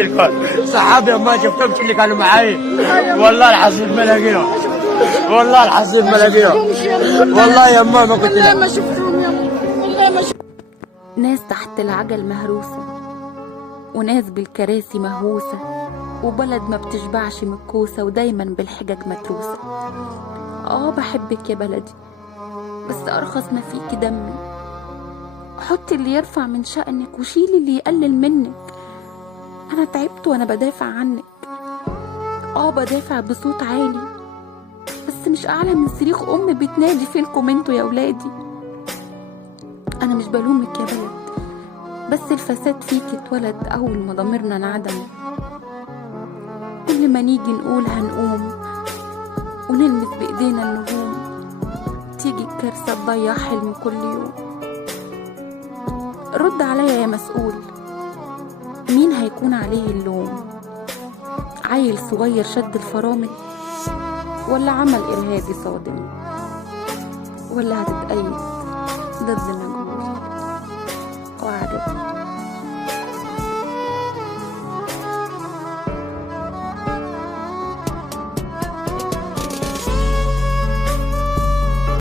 التليفون صحابي ما شفتهمش اللي كانوا معاي، والله العظيم ما لاقيهم، والله العظيم ما لاقيهم، والله يا ما كنت والله ما شفتهم يا والله ما شفتهم. ناس تحت العجل مهروسة، وناس بالكراسي مهووسة، وبلد ما بتشبعش من الكوسة، ودايما بالحجج متروسة. بحبك يا بلدي، بس أرخص ما فيكي دمي. حطي اللي يرفع من شأنك، وشيلي اللي يقلل منك. أنا تعبت وأنا بدافع عنك، بدافع بصوت عالي، بس مش أعلى من صريخ أم بتنادي فينكم انتوا يا ولادي. أنا مش بلومك يا بلد، بس الفساد فيك اتولد أول ما ضميرنا انعدم. كل ما نيجي نقول هنقوم ونلمس بإيدينا النجوم، تيجي الكارثة تضيع حلم كل يوم. رد عليا يا مسؤول، مين هيكون عليه اللوم؟ عيل صغير شد الفرامل، ولا عمل إرهابي صادم، ولا هتتأيد ضد نجوم؟